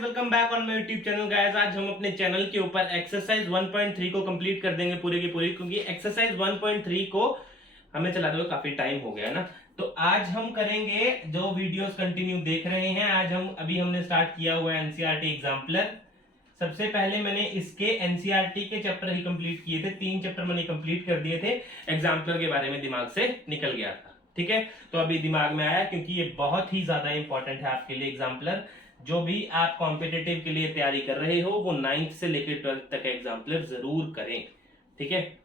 Welcome back on my YouTube channel guys. आज हम अपने चैनल के ऊपर एक्सरसाइज 1.3 को कंप्लीट कर देंगे पूरी की पूरी, क्योंकि एक्सरसाइज 1.3 को हमें चलाते हुए काफी टाइम हो गया ना। तो आज हम करेंगे, जो वीडियोस कंटिन्यू देख रहे हैं, आज हम हमने स्टार्ट किया हुआ है एनसीईआरटी एग्जाम्पलर। सबसे पहले मैंने इसके एनसीईआरटी के चैप्टर ही कंप्लीट किए थे, 3 चैप्टर मैंने कंप्लीट कर दिए थे। एग्जाम्पलर के बारे में दिमाग से निकल गया था, ठीक है। तो अभी दिमाग में आया, क्योंकि ये बहुत ही ज्यादा इंपॉर्टेंट है आपके लिए एग्जाम्पलर। जो भी आप कॉम्पिटेटिव के लिए तैयारी कर रहे हो वो 9th से लेकर 12th तक एग्जाम्पलर जरूर करें, ठीक है।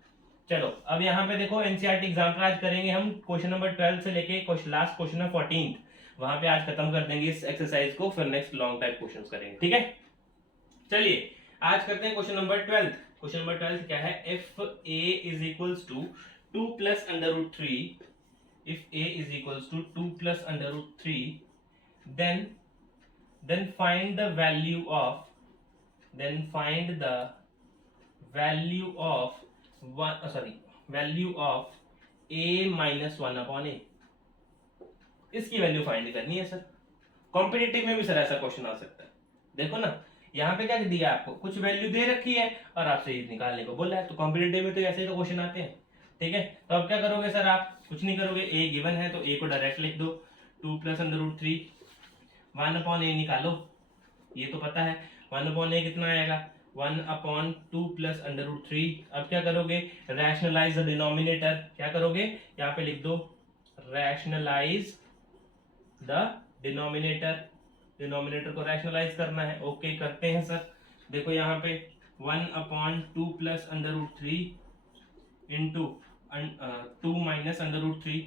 चलो अब यहाँ पे देखो, एनसीईआरटी एग्जाम्पलर आज करेंगे हम क्वेश्चन नंबर 12 से लेके लास्ट क्वेश्चन है 14th, वहां पे आज खत्म कर देंगे इस एक्सरसाइज को, फिर नेक्स्ट लॉन्ग टाइप क्वेश्चंस करेंगे, ठीक है। चलिए आज करते हैं क्वेश्चन नंबर 12। क्वेश्चन नंबर 12 क्या है? If a is equals to 2 plus under root 3, if a is equals to 2 plus under root 3, then find the value of value of a minus 1 upon a। इसकी value find करनी है sir. Competitive में भी sir ऐसा question आ सकता है। देखो ना, यहाँ पे क्या दिया आपको, कुछ वैल्यू दे रखी है और आपसे ये निकालने को बोला है। तो कॉम्पिटिटिव में तो ऐसे ही तो क्वेश्चन आते हैं, ठीक है। तो अब क्या करोगे सर, आप कुछ नहीं करोगे, ए गिवन है तो ए को डायरेक्ट लिख दो। 2 प्लस अंडर रूट 3, 1 अपॉन ए निकालो, ये तो पता है। 1 अपॉन ए कितना आएगा? 1 अपॉन 2 प्लस अंडर रूट 3। अब क्या करोगे? Rationalise the denominator. क्या करोगे? यहाँ पे लिख दो रैशनलाइज द डिनोमिनेटर। डिनोमिनेटर को रैशनलाइज करना है। ओके करते हैं सर। देखो यहाँ पे 1 upon 2 plus under root 3 into 2 minus under root 3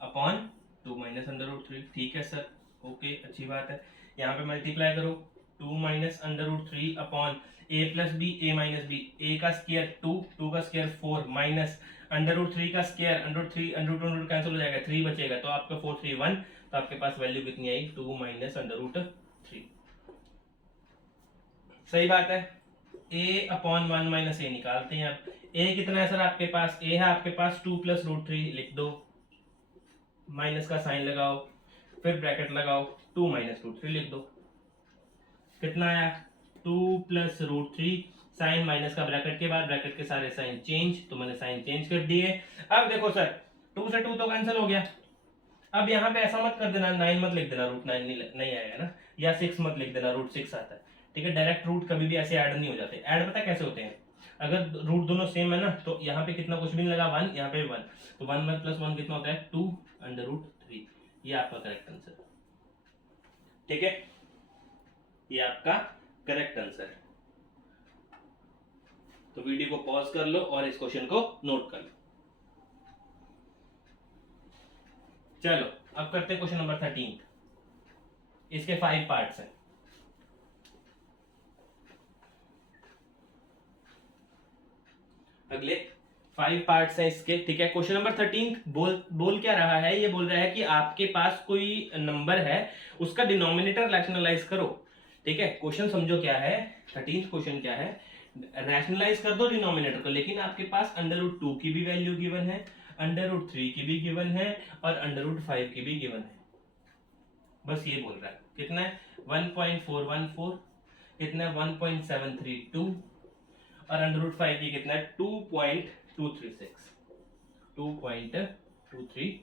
upon 2 minus under root 3, ठीक है सर। ओके अच्छी बात है। यहाँ पे मल्टीप्लाई करो 2 minus under root 3 upon A plus B, A minus B, ए का स्क्वायर 2, 2 का स्क्वायर 4 माइनस अंडर रूट 3 का square, under root 3 under root cancel हो जाएगा, 3 बचेगा, तो आपका 4 3 1, तो आपके पास वैल्यू कितनी आई? 2 माइनस अंडर रूट 3। सही बात है। a अपॉन 1 माइनस ए निकालते हैं। अब a कितना है सर आपके पास? a है आपके पास 2 प्लस रूट 3, लिख दो, माइनस का साइन लगाओ, फिर ब्रैकेट लगाओ, 2 माइनस रूट 3 लिख दो। कितना आया? 2 प्लस रूट 3, साइन माइनस का ब्रैकेट के बाद ब्रैकेट के सारे साइन चेंज, तो मैंने साइन चेंज कर दिए। अब देखो सर, 2 से 2 तो कैंसिल हो गया। अब यहाँ पे ऐसा मत कर देना, 9 मत लिख देना, रूट 9 नहीं आएगा ना, या 6 मत लिख देना, रूट 6 आता है, ठीक है। डायरेक्ट रूट कभी भी ऐसे ऐड नहीं हो जाते। ऐड पता कैसे होते हैं? अगर रूट दोनों सेम है ना, तो यहाँ पे कितना कुछ भी नहीं लगा, 1, यहाँ पे 1, तो 1 प्लस 1 कितना होता है? 2 अंडर रूट 3। ये आपका करेक्ट आंसर, ठीक है, ये आपका करेक्ट आंसर है। तो वीडियो को पॉज कर लो और इस क्वेश्चन को नोट कर लो। चलो अब करते हैं क्वेश्चन नंबर 13। इसके 5 पार्ट्स हैं। अगले 5 पार्ट्स हैं इसके, ठीक है। क्वेश्चन नंबर 13 बोल क्या रहा है? ये बोल रहा है कि आपके पास कोई नंबर है, उसका डिनोमिनेटर रैशनलाइज करो, ठीक है। क्वेश्चन समझो क्या है, 13th क्वेश्चन क्या है? रैशनलाइज कर दो डिनोमिनेटर को, लेकिन आपके पास अंडर रूट 2 की भी वैल्यू गिवन है, अंडर रूट 3 की भी गिवन है और अंडर रूट 5 की भी गिवन है। बस ये बोल रहा है। कितना है? 1.414, कितना है? 1.732, और अंडर रूट 5 की कितना है? 2.236, 2.236।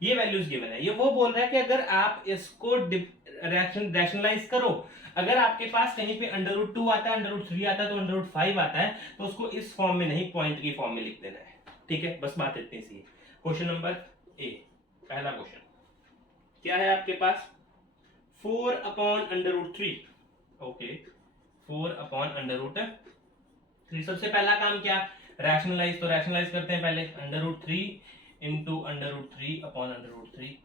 ये वैल्यूज गिवन है। ये वो बोल रहा है कि अगर आप इसको रैशनलाइज करो, अगर आपके पास कहीं पे अंडर रूट 2 आता है, अंडर रूट 3 आता है, तो अंडर रूट 5 आता है, तो उसको इस फॉर्म में नहीं, पॉइंट की फॉर्म में लिख देना है, ठीक है। बस बात इतनी सी है। क्वेश्चन नंबर ए, पहला क्वेश्चन क्या है आपके पास? 4 upon under root 3, okay, 4 upon under root 3। सबसे पहला काम क्या? रैशनलाइज। तो रैशनलाइज करते हैं पहले, under root 3 into under root 3 upon under root 3,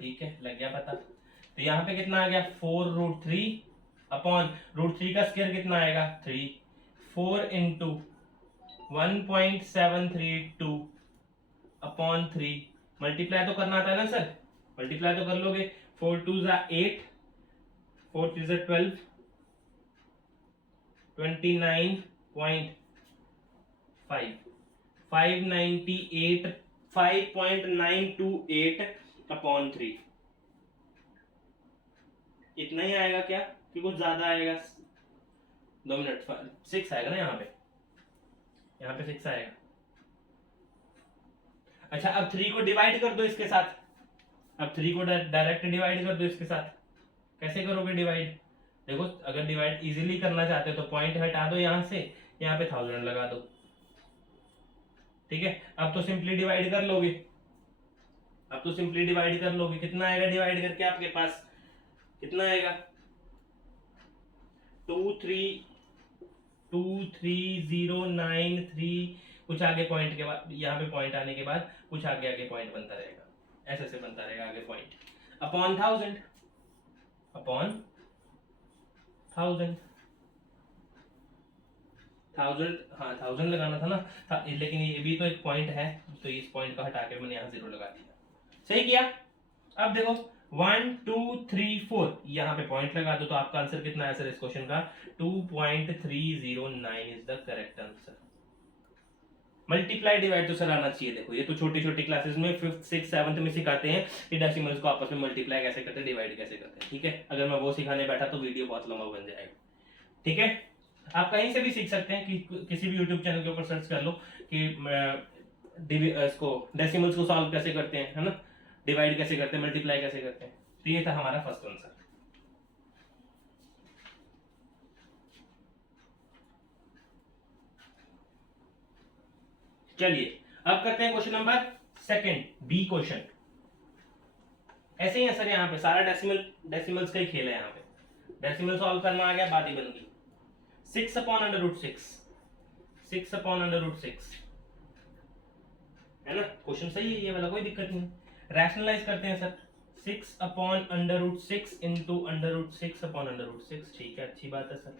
ठीक है, लग गया पता। तो यहाँ पे कितना आ गया? 4 रूट 3 अपॉन रूट 3 का स्क्वायर कितना आएगा? 3, 4 इंटू 1.732 अपॉन 3, मल्टीप्लाई तो करना आता है ना सर, मल्टीप्लाई तो कर लोगे। 4 2 8, 4 3 12, 29.5, 598, 5.928 अपॉन 3, इतना ही आएगा क्या कि कुछ ज्यादा आएगा? 2 मिनट, 6 आएगा ना यहाँ पे, यहाँ पे 6 आएगा। अच्छा अब 3 को डिवाइड कर दो इसके साथ, अब 3 को डायरेक्ट डिवाइड कर दो इसके साथ। कैसे करोगे डिवाइड? देखो अगर डिवाइड इजीली करना चाहते हो तो पॉइंट हटा दो यहाँ से, यहाँ पे 1000 लगा दो, ठीक है। अब तो सिंपली डिवाइड कर लोगे, अब तो सिंपली डिवाइड कर लोगे। कितना आएगा डिवाइड करके आपके पास? कितना आएगा? 23093, कुछ आगे पॉइंट के बाद, यहाँ पे पॉइंट आने के बाद कुछ आगे आगे पॉइंट बनता रहेगा, ऐसे से बनता रहेगा आगे पॉइंट, अपॉन 1000, अपॉन 1000, हाँ 1000 लगाना था ना लेकिन ये भी तो एक पॉइंट है, तो इस पॉइंट को हटा के मैंने यहाँ 0 लगा दिया। सही किया। अब देखो 1 2 3 4 यहाँ पे पॉइंट लगा दो, तो आपका आंसर कितना है सर इस क्वेश्चन का? 2.309 is the correct answer. Multiply divide तो सर आना चाहिए। देखो ये तो छोटी छोटी क्लासेस में 5th 6th 7th में सिखाते हैं कि डेसिमल्स को आपस में मल्टीप्लाई कैसे करते हैं, डिवाइड कैसे करते हैं, ठीक है। अगर मैं वो सिखाने बैठा तो वीडियो बहुत लंबा बन जाएगा, ठीक है। आप कहीं से भी सीख सकते हैं, कि किसी भी यूट्यूब चैनल के ऊपर सर्च कर लो कि इसको डेसिमल्स को सॉल्व कैसे करते हैं, है ना, डिवाइड कैसे करते हैं, मल्टीप्लाई कैसे करते हैं। तो ये था हमारा फर्स्ट आंसर। चलिए अब करते हैं question number second, B question. ऐसे ही है सर, यहाँ पे सारा डेसिमल्स का ही खेल है। यहाँ पे डेसिमल सॉल्व करना आ गया, बात ही बन गई। 6/√6, 6/√6 है ना, क्वेश्चन सही है ये वाला, कोई दिक्कत नहीं। रैशनलाइज करते हैं सर, 6/√6 इंटू √6/√6, ठीक है, अच्छी बात है सर।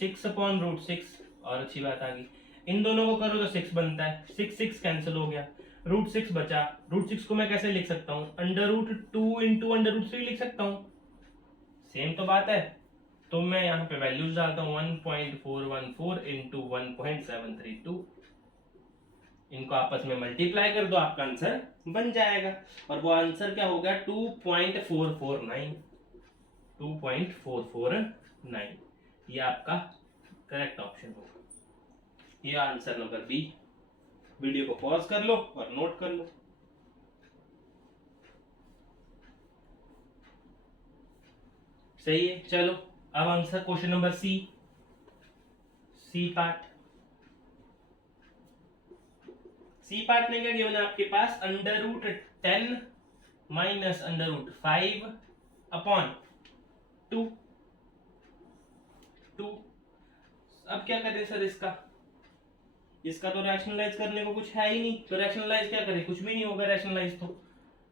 6/√6 और अच्छी बात आ गई, इन दोनों को करो तो 6 बनता है, 6 कैंसिल हो गया, √6 बचा। √6 को मैं कैसे लिख सकता हूँ? √2 इंटू √3 लिख सकता हूँ, सेम तो बात है। तो मैं यहाँ पे वैल्यूज डालता हूँ, 1.414 इंटू 1.732, इनको आपस में मल्टीप्लाई कर दो, आपका आंसर बन जाएगा। और वो आंसर क्या होगा? 2.449, 2.449 ये आपका करेक्ट ऑप्शन होगा। ये आंसर नंबर बी। वीडियो को पॉज कर लो और नोट कर लो। सही है। चलो अब answer question number C, C part. C part में क्या गिवन है आपके पास? √10 माइनस √5 अपॉन 2। अब क्या करें सर इसका? इसका तो रैशनलाइज करने को कुछ है ही नहीं, तो रैशनलाइज क्या करें? कुछ भी नहीं होगा रैशनलाइज तो।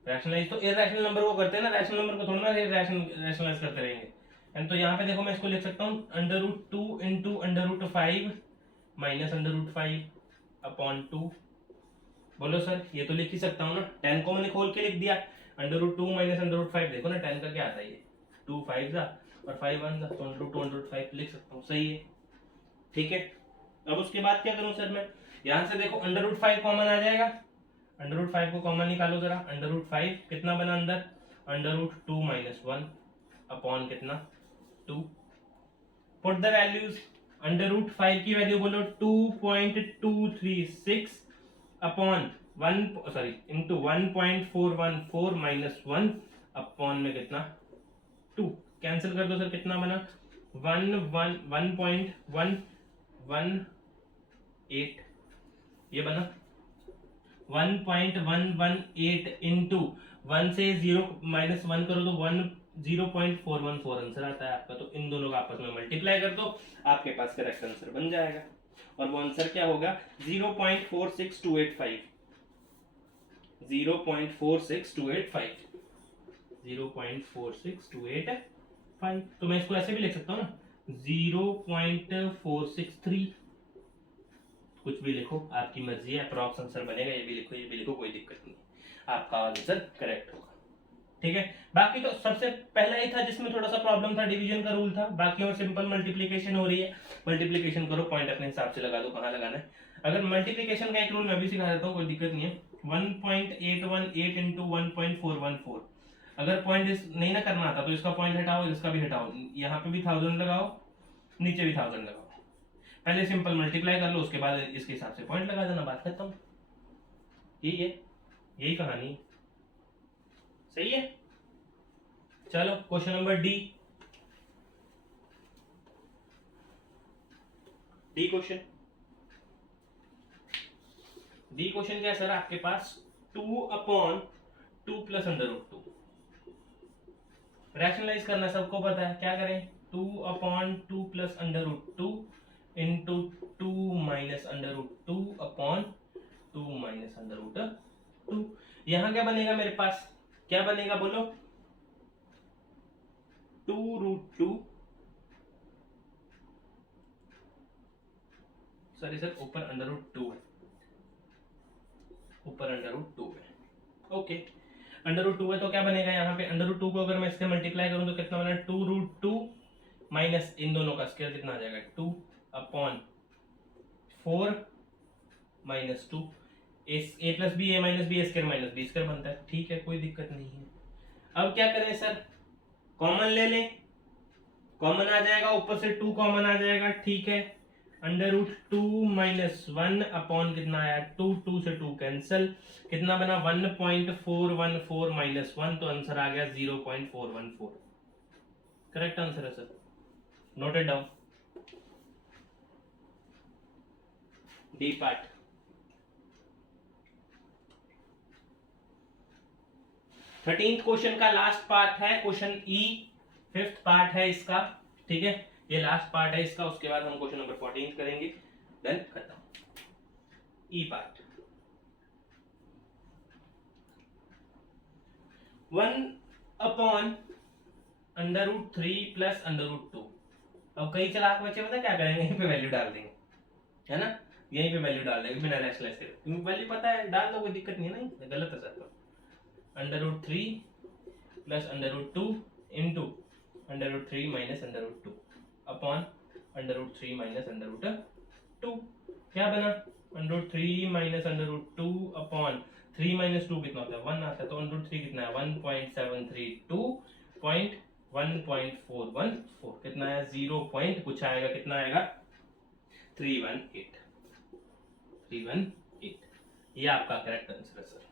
रैशनलाइज तो इरैशनल नंबर को करते हैं ना, रैशनल नंबर को थोड़ा ना रैशनलाइज करते रहेंगे। एंड तो यहाँ पे देखो मैं इसको लिख सकता हूँ √2 इंटू √5 माइनस √5 अपॉन 2। बोलो सर, ये तो लिख ही सकता हूँ ना, 10 को मैंने खोल के लिख दिया, √2 माइनस √5, देखो ना 10 का क्या आता है, ये 2 5 जा और 5 1 जा, तो √2 √5 लिख सकता हूँ। सही है, ठीक है। अब उसके बाद क्या करूं सर मैं? यहां से देखो √5 कॉमन आ जाएगा, √5 को कॉमन निकालो जरा। √5 कितना बना अंदर? √2 माइनस 1 अपॉन कितना? 2। Put the values. √5 की वैल्यू बोलो 2.236 अपॉन 1 इंटू 1.414 माइनस 1 अपॉन में कितना? 2। कैंसिल कर दो सर, कितना बना? 1.118 ये बना 1.118 इंटू 1 से 0 माइनस 1 करो तो 0.414 आंसर आता है आपका। तो इन दोनों का आपस में मल्टीप्लाई कर दो, आपके पास करेक्ट आंसर बन जाएगा। और वो आंसर क्या होगा? 0.46285, 0.46285, 0.46285। तो मैं इसको ऐसे भी लिख सकता हूँ ना, 0.463, कुछ भी लिखो, आपकी मर्जी है, अप्रॉक्स आंसर बनेगा। ये भी लिखो, ये भी लिखो, कोई दिक्कत नहीं, आपका आंसर करेक्ट होगा, ठीक है। बाकी तो सबसे पहला ही था जिसमें थोड़ा सा प्रॉब्लम था, डिवीजन का रूल था। बाकी और सिंपल मल्टीप्लिकेशन हो रही है, मल्टीप्लिकेशन करो, पॉइंट अपने हिसाब से लगा दो कहाँ लगाना है। अगर मल्टीप्लिकेशन का एक रूल मैं भी सिखा देता हूँ, कोई दिक्कत नहीं है। 1.818 इंटू 1.414, अगर पॉइंट नहीं ना करना आता तो इसका पॉइंट हटाओ, इसका भी हटाओ, यहाँ पे भी 1000 लगाओ, नीचे भी 1000 लगाओ, पहले सिंपल मल्टीप्लाई कर लो, उसके बाद इसके हिसाब से पॉइंट लगा देना, बात खत्म। यही है, यही कहानी। सही है। चलो question number D. D question क्या है सर आपके पास? 2/2 प्लस √2। रैशनलाइज करना सबको पता है, क्या करें? 2/2 plus √2 into 2 minus √2 upon 2 minus √2। यहां क्या बनेगा मेरे पास? क्या बनेगा बोलो? 2√2, सॉरी सर, ऊपर √2 है, ऊपर √2 है। ओके, √2 है तो क्या बनेगा यहाँ पे? √2 को अगर मैं इससे मल्टीप्लाई करूं तो कितना बना? 2√2 माइनस इन दोनों का स्क्वायर कितना आ जाएगा? 2/4 minus 2। A plus B, A minus B, square minus B square बनता है। ठीक है, कोई दिक्कत नहीं है। अब क्या करें सर? कॉमन ले लें, कॉमन आ जाएगा, ऊपर से 2 कॉमन आ जाएगा। ठीक है, √2 माइनस 1 अपॉन कितना आया? 2, 2 से 2 कैंसिल, कितना बना? 1.414 माइनस 1, तो आंसर आ गया 0.414। करेक्ट आंसर है sir, noted down. D part. Thirteenth question का लास्ट पार्ट है, क्वेश्चन ई, 5th पार्ट है इसका। ठीक है, ये लास्ट पार्ट है इसका, उसके बाद हम क्वेश्चन नंबर 14 करेंगे, देन खत्म। ई पार्ट। 1/√3 प्लस √2। अब कई चलाक बच्चे पता क्या करेंगे? यहीं पे वैल्यू डाल देंगे, है ना? यहीं पे वैल्यू डाल देंगे बिना रैशनलाइज करे, क्योंकि वैल्यू पता है, डाल दो, कोई दिक्कत नहीं है ना। गलत है sir, √3 plus √2 into √3 minus √2 upon √3 minus √2। क्या बना? √3 माइनस √2 अपॉन 3 माइनस 2 कितना होता है? 1 आता है, तो √3 कितना है? 1.732.1.414 कितना है? 0 पॉइंट कुछ आएगा, कितना आएगा? 318। ये आपका करेक्ट आंसर है सर।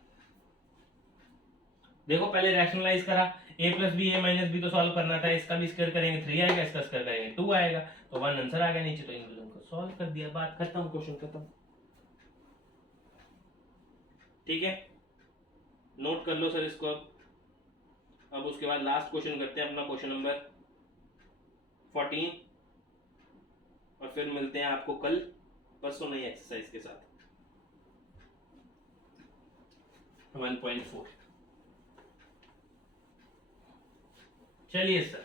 देखो पहले रैशनलाइज करा, a plus B, A minus B तो सॉल्व करना था, इसका भी स्क्वायर करेंगे 3 आएगा, इसका स्क्वायर करेंगे 2 आएगा, तो 1 आंसर आ गया नीचे, तो इन दोनों को सॉल्व कर दिया, बात खत्म, क्वेश्चन खत्म। ठीक है, नोट कर लो सर इसको। अब उसके बाद लास्ट क्वेश्चन करते हैं अपना, क्वेश्चन नंबर 14, और फिर मिलते हैं आपको कल परसों नई एक्सरसाइज के साथ 1.4। चलिए सर,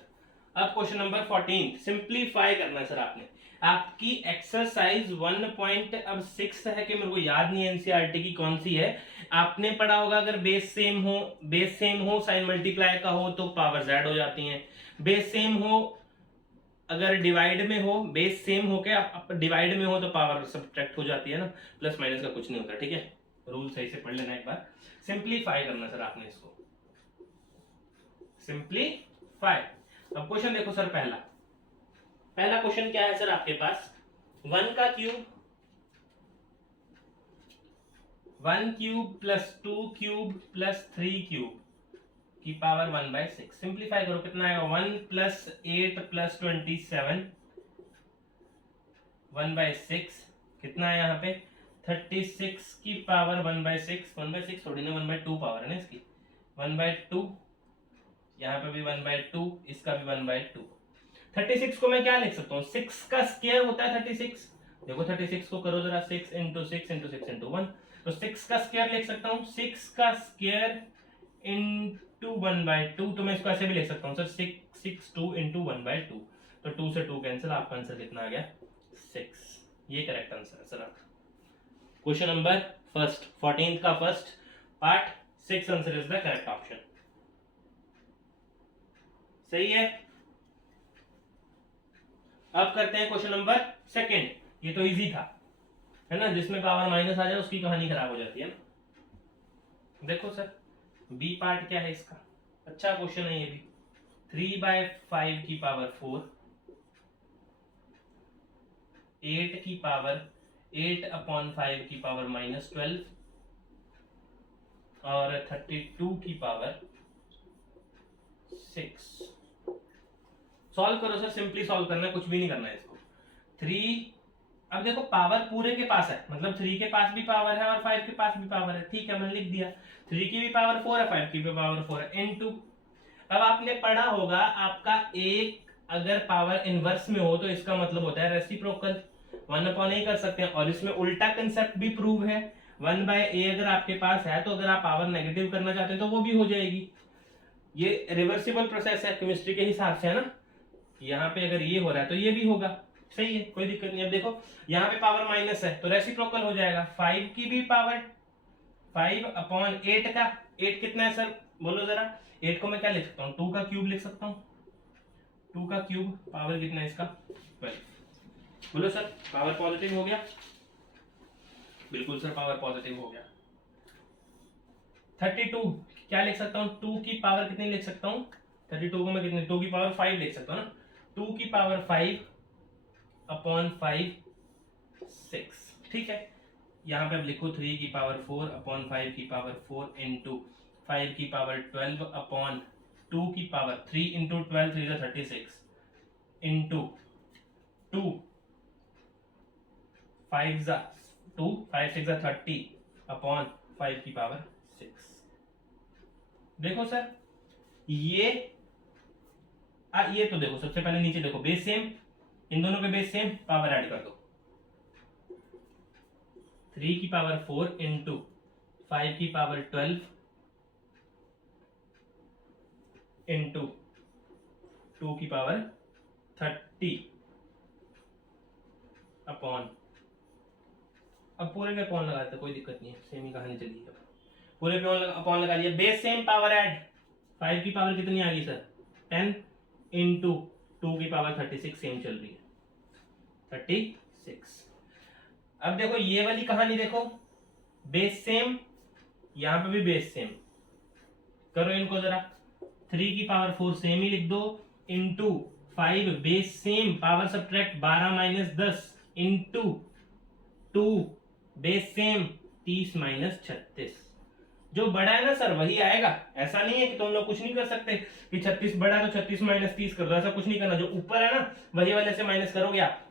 अब क्वेश्चन नंबर 14 सिंप्लीफाई करना है सर आपने। आपकी एक्सरसाइज 1.6 है कि मेरे को याद नहीं है एनसीईआरटी की कौन सी है। आपने पढ़ा होगा, अगर बेस सेम हो साइन मल्टीप्लाई का हो तो पावर जेड हो जाती है। बेस सेम हो, अगर डिवाइड में हो, बेस सेम हो के डिवाइड में हो तो पावर सब्ट्रैक्ट हो जाती है ना, प्लस माइनस का कुछ नहीं होता। ठीक है, रूल सही से पढ़ लेना एक बार। सिंप्लीफाई करना सर आपने इसको, सिंप्लीफाई। अब क्वेश्चन देखो सर, पहला क्वेश्चन क्या है सर आपके पास? 1 का cube, 1 cube plus 2 cube plus 3 cube की पावर 1/6। सिंप्लीफाई करो, कितना आएगा? 1 प्लस 8 प्लस 27 1/6, कितना है यहाँ पे? 36 की पावर 1/6। 1/6 थोड़ी ना, 1/2 पावर है ना इसकी, 1/2, यहाँ पे भी 1/2, इसका भी 1/2। 36 को मैं क्या लिख सकता हूँ? 6 का स्क्वायर होता है 36। देखो 36 को करो जरा, 6 इंटू 6 इंटू 6 इंटू 1, तो 6 का स्क्वायर लिख सकता हूँ, 6 का स्क्वायर इंटू 1/2, तो मैं इसको ऐसे भी लिख सकता हूँ सर, 6 इंटू 1/2, तो 2 से 2 कैंसिल, आपका आंसर कितना आ गया? 6। ये करेक्ट आंसर है सर आपका। क्वेश्चन नंबर फर्स्ट, 14th का first part, 6 answer is the correct option. सही है। अब करते हैं क्वेश्चन नंबर सेकंड। ये तो इजी था, है ना? जिसमें पावर माइनस आ जाए उसकी कहानी खराब हो जाती है ना। देखो सर, बी पार्ट क्या है इसका? अच्छा क्वेश्चन है ये भी। 3/5 की पावर 4, 8 की पावर 8/5 की पावर -12 और 32 की पावर 6। सॉल्व करो सर, सिंपली सॉल्व करना है, कुछ भी नहीं करना है इसको। 3, अब देखो पावर पूरे के पास है, मतलब 3 के पास भी पावर है और 5 के पास भी पावर है, ठीक है, मैंने लिख दिया। 3 की भी पावर 4 है, 5 की भी पावर 4 है, इनटू। अब आपने पढ़ा होगा, आपका एक अगर पावर इनवर्स में हो तो इसका मतलब होता है रेसिप्रोकल, 1/a कर सकते हैं। और इसमें उल्टा कंसेप्ट भी प्रूव है, 1/a अगर आपके पास है तो अगर आप पावर नेगेटिव करना चाहते हैं तो वो भी हो जाएगी। ये रिवर्सिबल प्रोसेस है केमिस्ट्री के हिसाब से, है ना। यहाँ पे अगर ये हो रहा है तो ये भी होगा, सही है, कोई दिक्कत नहीं। अब देखो यहाँ पे पावर माइनस है तो रेसिप्रोकल हो जाएगा। 5 की भी पावर 5/8 का, 8 कितना है सर बोलो जरा। 8 को मैं क्या लिख सकता हूँ, 2 का क्यूब लिख सकता हूँ। 2 का क्यूब पावर कितना है इसका, 12। बोलो सर पावर पॉजिटिव हो गया, बिल्कुल सर पावर पॉजिटिव हो गया। 32 क्या लिख सकता हूँ, 2 की पावर कितनी लिख सकता हूँ, 32 को मैं कितनी, 2 की पावर 5 लिख सकता हूँ ना। 2 की पावर 5/5 6, ठीक है। यहाँ पे अब लिखो 3 की पावर 4/5 की पावर 4 इंटू 5 की पावर 12/2 की पावर 3 इंटू 12 3 36 इंटू 2 5 2 5 6 30/5 की पावर 6। देखो सर ये तो देखो, सबसे पहले नीचे देखो बेस सेम, इन दोनों के बेस सेम, पावर ऐड कर दो। 3 की पावर 4 इंटू 5 की पावर 12 इंटू 2 की पावर 30 अपॉन, अब पूरे पे अपॉन लगाते हैं, कोई दिक्कत नहीं है, सेम ही कहानी चली है। पूरे पे अपॉन लगा दिया, बेस सेम पावर ऐड। 5 की पावर कितनी आ गई सर 10 इंटू 2 की पावर 36 सेम चल रही है 36। अब देखो ये वाली कहानी देखो, बेस सेम, यहां पे भी बेस सेम, करो इनको जरा। 3 की पावर 4 सेम ही लिख दो, into 5 base same, power subtract 12 minus 10 into 2 base same 30 minus 36। जो बड़ा है ना सर वही आएगा, ऐसा नहीं है कि तुम लोग कुछ नहीं कर सकते कि 36 बड़ा है तो 36 माइनस 30 कर दो, ऐसा कुछ नहीं करना। जो ऊपर है ना वही वाले से माइनस करोगे आप।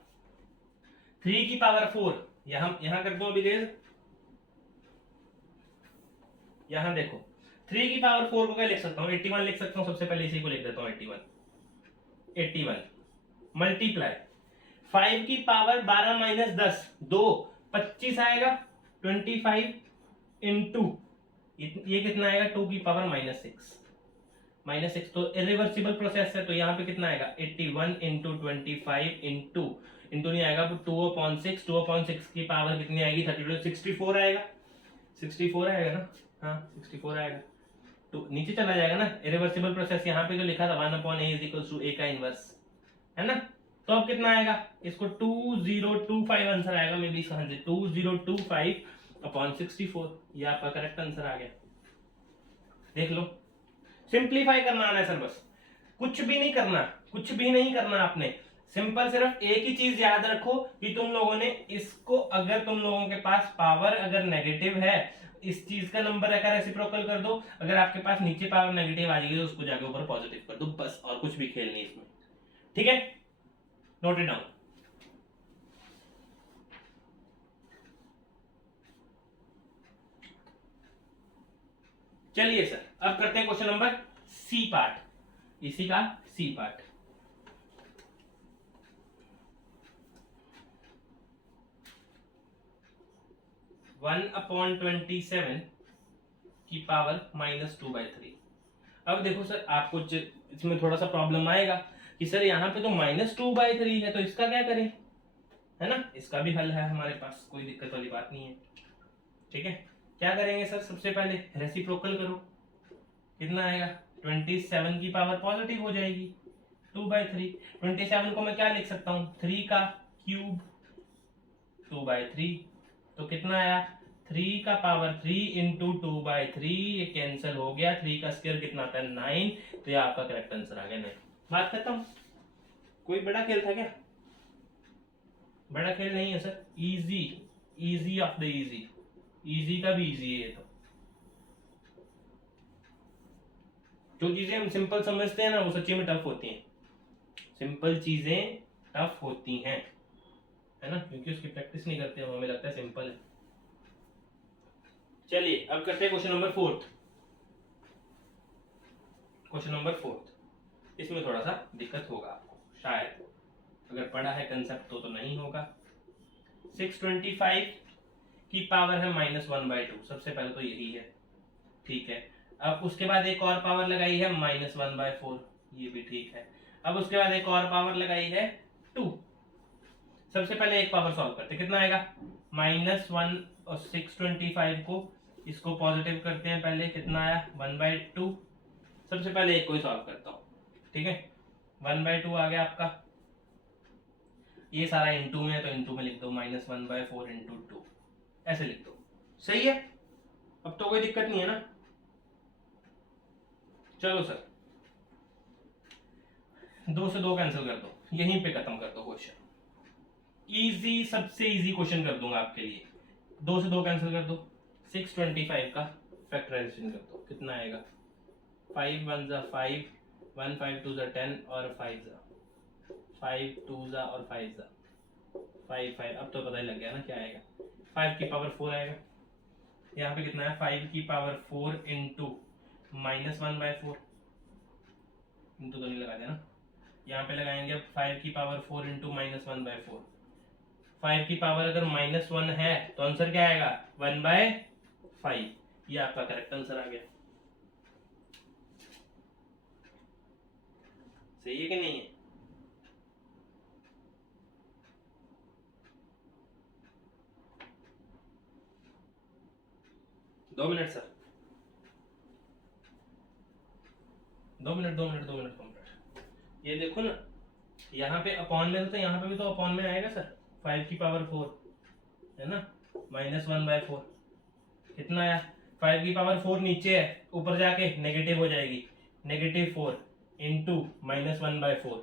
3 की पावर 4 यहां कर दो अभी देर, यहां देखो 3 की पावर 4 को क्या लिख सकता हूँ, 81 लिख सकता हूँ। सबसे पहले इसी को लिख देता हूँ 81 मल्टीप्लाई 5 की पावर 12 माइनस 10 2 25 आएगा 25 इंटू ये कितना आएगा 2 की पावर -6 तो इरिवर्सिबल प्रोसेस है, तो यहाँ पे कितना आएगा 81 इंटू 25 इंटू नहीं आएगा 2/6, 2/6 की पावर कितनी आएगी 32 64 आएगा, 64 आएगा ना, हाँ 64 आएगा। तो नीचे चला जाएगा ना इरिवर्सिबल प्रोसेस, यहाँ पे जो लिखा था 1/a = a का इनवर्स, है ना। तो अब कितना आएगा, इसको 2025 आंसर आएगा, मे बी इसका आंसर 2025/64, ये आपका करेक्ट आंसर आ गया। देख लो, सिंप्लीफाई करना आना है सर, बस कुछ भी नहीं करना, कुछ भी नहीं करना आपने, सिंपल सिर्फ एक ही चीज याद रखो कि तुम लोगों ने इसको, अगर तुम लोगों के पास पावर अगर नेगेटिव है, इस चीज का नंबर अगर रेसिप्रोकल कर दो, अगर आपके पास नीचे पावर नेगेटिव आ जाएगी तो उसको जाके ऊपर पॉजिटिव कर दो, बस, और कुछ भी खेल नहीं इसमें, ठीक है। Note it down. चलिए सर अब करते हैं क्वेश्चन नंबर सी पार्ट, इसी का सी पार्ट। (1/27) की पावर -2/3। अब देखो सर आपको इसमें थोड़ा सा प्रॉब्लम आएगा कि सर यहाँ पे तो -2/3 है, तो इसका क्या करें, है ना। इसका भी हल है हमारे पास, कोई दिक्कत वाली बात नहीं है, ठीक है। क्या करेंगे सर, सबसे पहले रेसिप्रोकल करो, कितना आएगा 27 की पावर पॉजिटिव हो जाएगी 2/3। 27 को मैं क्या लिख सकता हूँ 3 का क्यूब 2/3, तो कितना आया 3 का पावर 3 इंटू 2/3, ये कैंसिल हो गया। 3 का स्क्वायर कितना आता है 9, तो ये आपका करेक्ट आंसर आ गया 9। बात खत्म। कोई बड़ा खेल था क्या? बड़ा खेल नहीं है sir, easy, easy of the easy, easy का भी इजी है ये। तो जो चीजें हम सिंपल समझते हैं ना वो सच्ची में टफ होती हैं। सिंपल चीजें टफ होती हैं, है ना, क्योंकि उसकी प्रैक्टिस नहीं करते, हमें लगता है सिंपल है। चलिए अब करते हैं क्वेश्चन नंबर 4। क्वेश्चन नंबर 4 इसमें थोड़ा सा दिक्कत होगा आपको शायद, अगर पढ़ा है कंसेप्ट तो नहीं होगा। 625 की पावर है -1/2, सबसे पहले तो यही है, ठीक है। अब उसके बाद एक और पावर लगाई है -1/4, ये भी ठीक है। अब उसके बाद एक और पावर लगाई है 2। सबसे पहले एक पावर सॉल्व करते, कितना आएगा -1, और 625 को इसको पॉजिटिव करते हैं पहले, कितना आया 1/2। सबसे पहले एक को ही सॉल्व करता हूँ, ठीक है। 1/2 आ गया आपका, ये सारा इंटू में है तो इंटू में लिख दो, -1/4 इंटू 2 ऐसे लिख दो, सही है। अब तो कोई दिक्कत नहीं है ना। चलो सर 2 से 2 कैंसिल कर दो, यहीं पे खत्म कर दो क्वेश्चन। इजी, सबसे इजी क्वेश्चन कर दूंगा आपके लिए। 2 से 2 कैंसिल कर दो, 625 का फैक्टराइजेशन कर दो, कितना आएगा 5 1 जा 5, 1 5 2 जा 10 और 5 जा 5 2 जा और 5 जा 5 5। अब तो पता ही लग गया ना क्या आएगा, 5 की पावर 4 आएगा। यहाँ पे कितना है 5 की पावर 4 इंटू -1/4, इंटू तो नहीं लगा दिया ना, यहाँ पे लगाएंगे अब 5 की पावर 4 इंटू -1/4। 5 की पावर अगर -1 है तो आंसर क्या आएगा 1/5, ये आपका करेक्ट आंसर आ गया। सही है कि नहीं है? दो मिनट सर, 2 मिनट। ये देखो ना, यहाँ पे अपॉन में तो यहाँ पे भी तो अपॉन में आएगा सर, 5 की पावर 4 है ना, -1/4 कितना आया, 5 की पावर 4 नीचे है, ऊपर जाके नेगेटिव हो जाएगी, -4 इंटू -1/4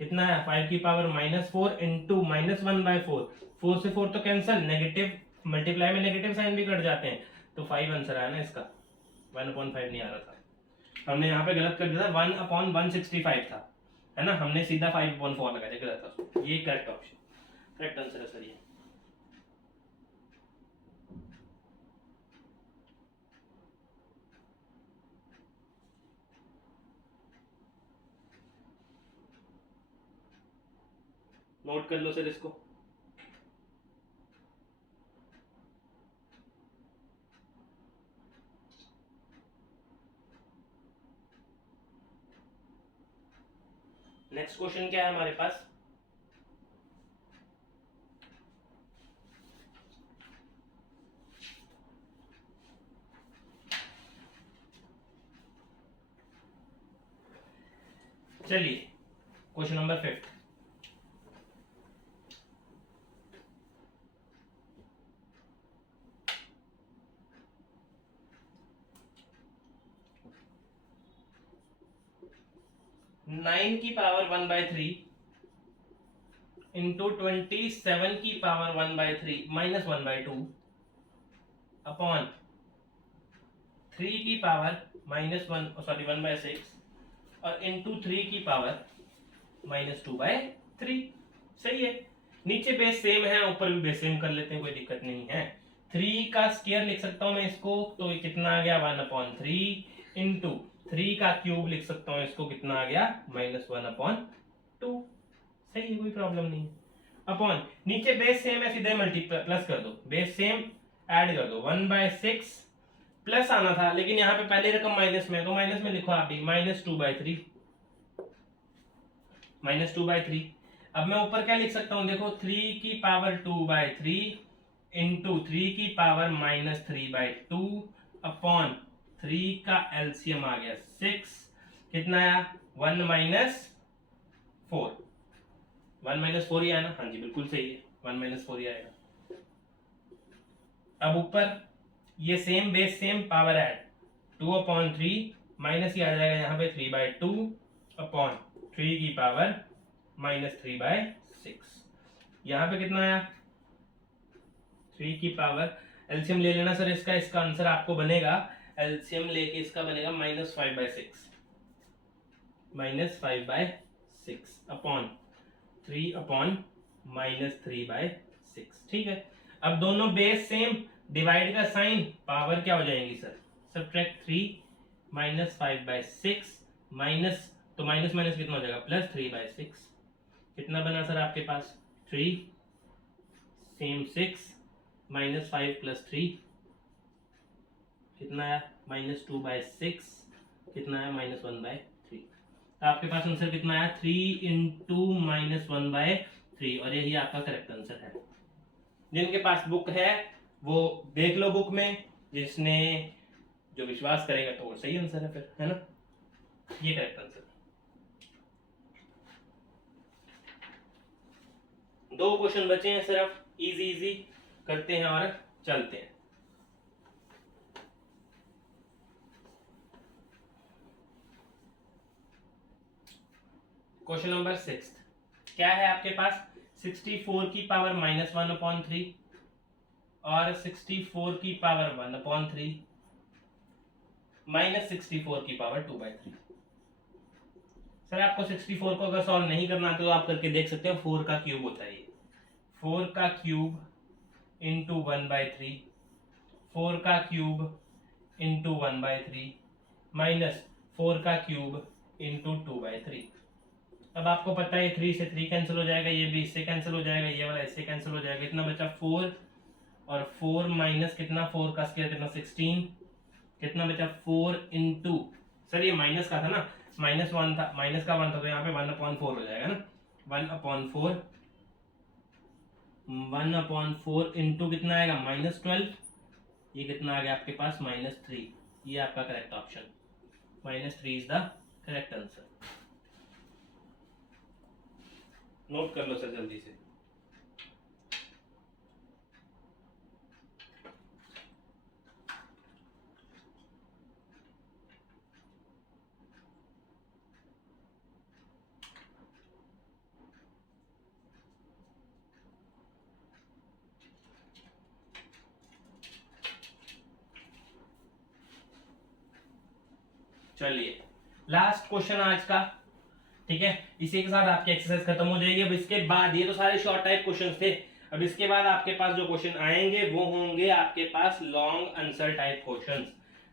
कितना है 5 की पावर -4 इंटू -1/4, 4 से 4 तो कैंसिल, नेगेटिव मल्टीप्लाई में नेगेटिव साइन भी कट जाते हैं, तो 5 आंसर आया ना इसका, 1/5 नहीं आ रहा था, हमने यहाँ पे गलत कर दिया था, 1/165 था, है ना, हमने सीधा 5/4 लगा दिया, गलत था। ये करेक्ट ऑप्शन, करेक्ट आंसर है सर ये। नोट कर लो सर इसको। नेक्स्ट क्वेश्चन क्या है हमारे पास, चलिए क्वेश्चन नंबर 5। नाइन की पावर 1/3 इंटू 27 की पावर 1/3 -1/2 अपॉन 3 की पावर -1/6 और इंटू 3 की पावर -2/3। सही है, नीचे बेस सेम है, ऊपर भी बेस सेम कर लेते हैं, कोई दिक्कत नहीं है। 3 का स्क्वायर लिख सकता हूं मैं इसको, तो ये कितना आ गया 1/3 इंटू 3 का क्यूब लिख सकता हूं इसको, कितना आ गया -1/2। सही है, कोई प्रॉब्लम नहीं है। अपॉन नीचे बेस सेम है, सीधे मल्टीप्लाई प्लस कर दो, बेस सेम ऐड कर दो, 1/6 प्लस आना था, लेकिन यहाँ पे पहले रकम माइनस में, तो माइनस में लिखो आप भी, -2/3। अब मैं ऊपर क्या लिख सकता हूँ, देखो 3 की पावर 2/3 इंटू 3 की पावर -3/2 अपॉन 3 का एलसीएम आ गया 6, कितना आया 1 -4, 1 -4 ही आया ना, हाँ जी बिल्कुल सही है, 1 -4 ही आएगा। अब ऊपर ये same base same power add 2/3 minus ये आ जाएगा यहाँ पे 3/2/3 की पावर -3/6। यहाँ पे कितना आया 3 की पावर, एलसीएम ले लेना सर इसका, इसका आंसर आपको बनेगा, एलसीएम लेके इसका बनेगा -5/6 अपॉन 3/-3/6। ठीक है, अब दोनों बेस सेम, डिवाइड का साइन, पावर क्या हो जाएंगी सर, सब्ट्रैक्ट 3 -5/6 माइनस, तो माइनस माइनस कितना हो जाएगा +3/6। कितना बना सर आपके पास 3 सेम 6 -5 + 3 कितना आया -2/6, कितना आया -1/3। आपके पास आंसर कितना आया 3 इंटू -1/3, और यही आपका करेक्ट आंसर है। जिनके पास बुक है वो देख लो बुक में, जिसने जो विश्वास करेगा तो वो सही आंसर है फिर, है ना, ये करेक्ट आंसर। 2 क्वेश्चन बचे हैं सिर्फ, इजी इजी करते हैं और चलते हैं। क्वेश्चन नंबर 6 क्या है आपके पास, 64 की पावर -1/3 और 64 की पावर 1/3 -64 की पावर 2/3। सर आपको 64 को अगर सॉल्व नहीं करना तो आप करके देख सकते हो, 4 का क्यूब होता है ये, 4 का क्यूब इंटू 1/3, 4 का क्यूब इंटू 1/3 माइनस 4 का क्यूब इंटू 2/3। अब आपको पता है 3 से 3 कैंसिल हो जाएगा, ये भी इससे कैंसिल हो जाएगा, ये वाला इससे कैंसिल हो जाएगा, इतना बचा 4, और 4 माइनस कितना, 4 का स्क्वायर कितना 16, कितना बचा 4 इंटू, सर ये माइनस का था ना, -1 था, माइनस का 1 था, तो यहाँ पे 1/4 हो जाएगा ना, 1/4 इंटू कितना आएगा -12, ये कितना आ गया आपके पास -3, ये आपका correct option, -3 is the correct answer. Note कर लो सर जल्दी से। चलिए लास्ट क्वेश्चन आज का, ठीक है, इसी के साथ आपकी एक्सरसाइज खत्म हो जाएगी। अब इसके बाद, ये तो सारे शॉर्ट टाइप क्वेश्चन थे, अब इसके बाद आपके पास जो क्वेश्चन आएंगे वो होंगे आपके पास लॉन्ग आंसर टाइप क्वेश्चंस,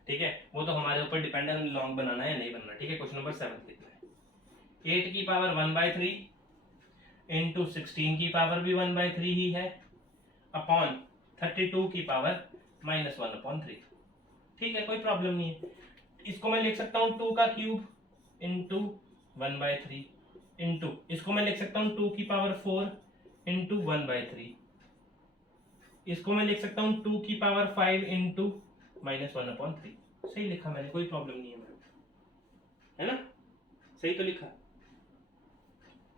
ठीक है, वो तो हमारे ऊपर डिपेंड है लॉन्ग बनाना है नहीं बनाना। ठीक है, क्वेश्चन नंबर 7 कितना है, 8 की पावर 1/3 इंटू 16 की पावर भी 1/3 ही है अपॉन 32 की पावर -1/3। ठीक है, कोई प्रॉब्लम नहीं है। इसको मैं लिख सकता हूँ 2 का क्यूब इंटू 1/3 इंटू, इसको मैं लिख सकता हूँ 2 की पावर 4 इंटू 1/3, इसको मैं लिख सकता हूँ 2 की पावर 5 इंटू -1/3। सही लिखा मैंने, कोई प्रॉब्लम नहीं है मैम, है ना, सही तो लिखा।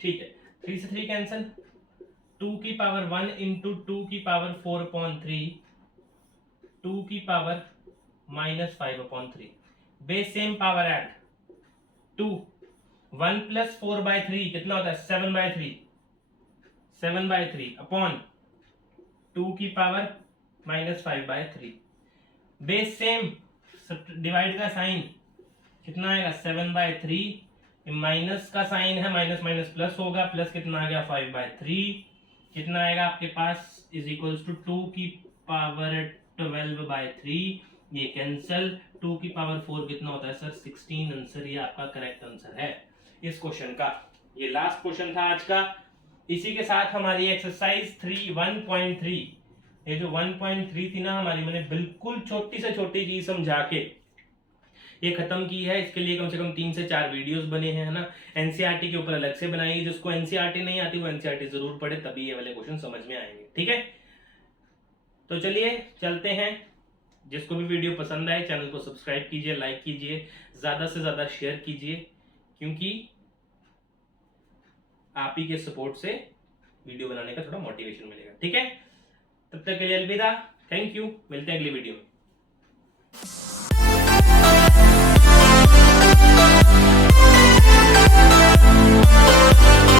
ठीक है, 3 से 3 कैंसिल, 2 की पावर 1 इंटू 2 की पावर 4/3, 2 की power -5/3, base same power add 2, 1 + 4/3 कितना होता है 7/3, 7/3 अपॉन 2 की पावर -5/3, बेस सेम, डिवाइड का साइन कितना आएगा 7/3, माइनस का साइन है, माइनस माइनस प्लस होगा, प्लस कितना आ गया 5/3, कितना आएगा आपके पास इज इक्वल्स टू 2 की पावर 12/3, ये कैंसल, 2 की पावर 4 कितना होता है सर 16, आंसर ये आपका करेक्ट आंसर है इस क्वेश्चन का। ये लास्ट क्वेश्चन था आज का। इसी के साथ हमारी एक्सरसाइज 1.3, ये जो 1.3 थी ना हमारी, मैंने बिल्कुल छोटी से छोटी चीज समझा के ये खत्म की है। इसके लिए कम से कम 3 से 4 वीडियोस बने हैं, है ना, एनसीईआरटी के ऊपर अलग से बनाई, जिसको एनसीईआरटी नहीं आती वो एनसीईआरटी जरूर पढ़े, तभी ये वाले क्वेश्चन समझ में आएंगे। ठीक है, तो चलिए चलते हैं। जिसको भी वीडियो पसंद आए चैनल को सब्सक्राइब कीजिए, लाइक कीजिए, ज्यादा से ज्यादा शेयर कीजिए, क्योंकि आप ही के सपोर्ट से वीडियो बनाने का थोड़ा मोटिवेशन मिलेगा। ठीक है, तब तक के लिए अलविदा। थैंक यू, मिलते हैं अगली वीडियो में।